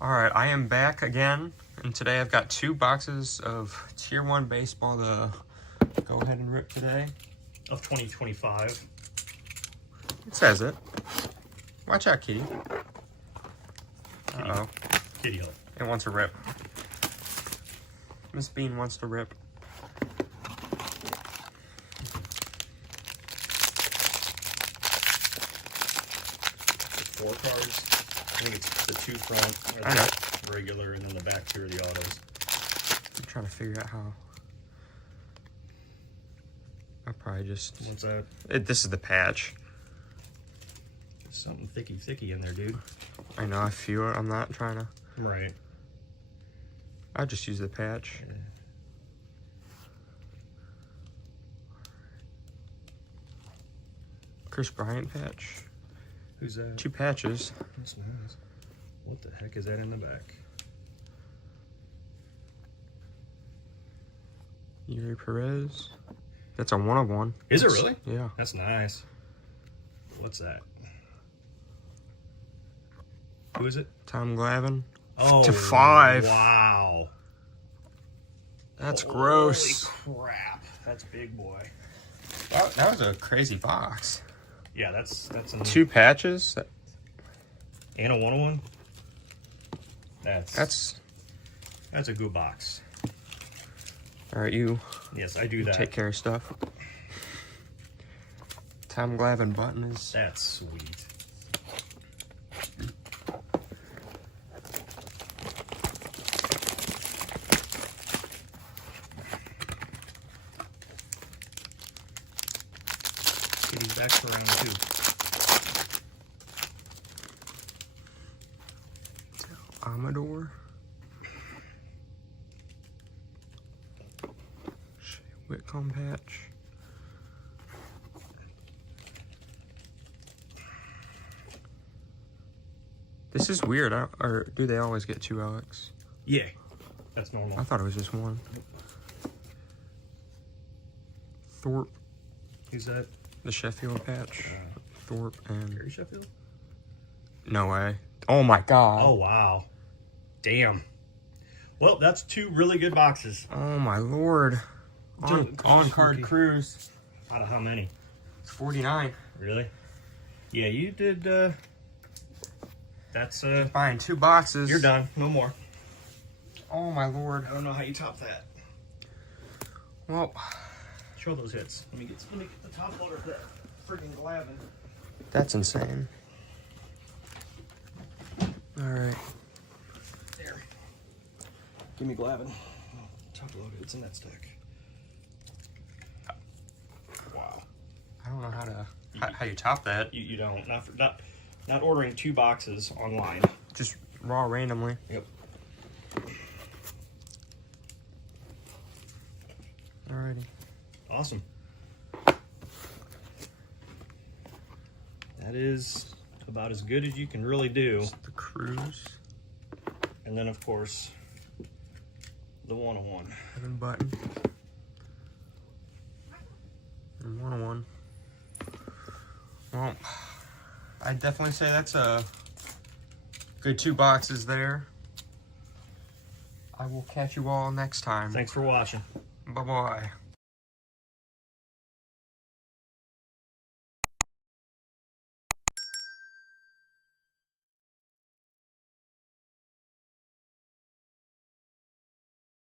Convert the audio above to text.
Alright, I am back again, and today I've got 2 boxes of Tier 1 baseball to go ahead and rip today. Of 2025. It says it. Watch out, kitty. Uh-oh. Kitty. It wants to rip. Miss Bean wants to rip. Four cards. I think it's the 2 front, I know. The regular, and then the back 2 are the autos. I'm trying to figure out how. I'll probably just. What's that? This is the patch. There's something thicky in there, dude. I know, I feel it. I'm not trying to. Right. I'll just use the patch. Yeah. Chris Bryant patch. Who's that? 2 patches. That's nice. What the heck is that in the back? Yuri Perez. That's a 1 of 1. Is it really? Yeah. That's nice. What's that? Who is it? Tom Glavine. Oh, /5. Wow. That's gross. Holy crap. That's big boy. Wow, that was a crazy box. Yeah, that's 2 patches. and a 1-on-1. That's That's a good box. all right. You Yes, I do that. take care of stuff. Tom Glavine button is. That's sweet. Kitty's back for round 2. Amador. Shea Whitcomb patch. This is weird. Or do they always get 2 Alex? Yeah, that's normal. I thought it was just 1. Thorpe, Who's that? the Sheffield patch. Thorpe and Gary Sheffield? no way. Oh my god. Oh, wow. Damn. Well, that's 2 really good boxes. Oh my lord. On card rookie. cruise. Out of how many? It's 49. Really? Yeah, you did, that's, Buying 2 boxes. you're done. No more. Oh my lord. I don't know how you top that. Well, Show those hits. Let me get the top loader of that friggin' Glavine. that's insane. Alright. There. Give me Glavine. Top loader. It's in that stack. Wow. I don't know how you top that. You don't. Not ordering 2 boxes online. Just raw randomly. Yep. Alrighty. Awesome. That is about as good as you can really do. Just the cruise. And then, of course, the 1-on-1. Evan Button. And 1-on-1. Well, I'd definitely say that's a good 2 boxes there. I will catch you all next time. Thanks for watching. Bye-bye.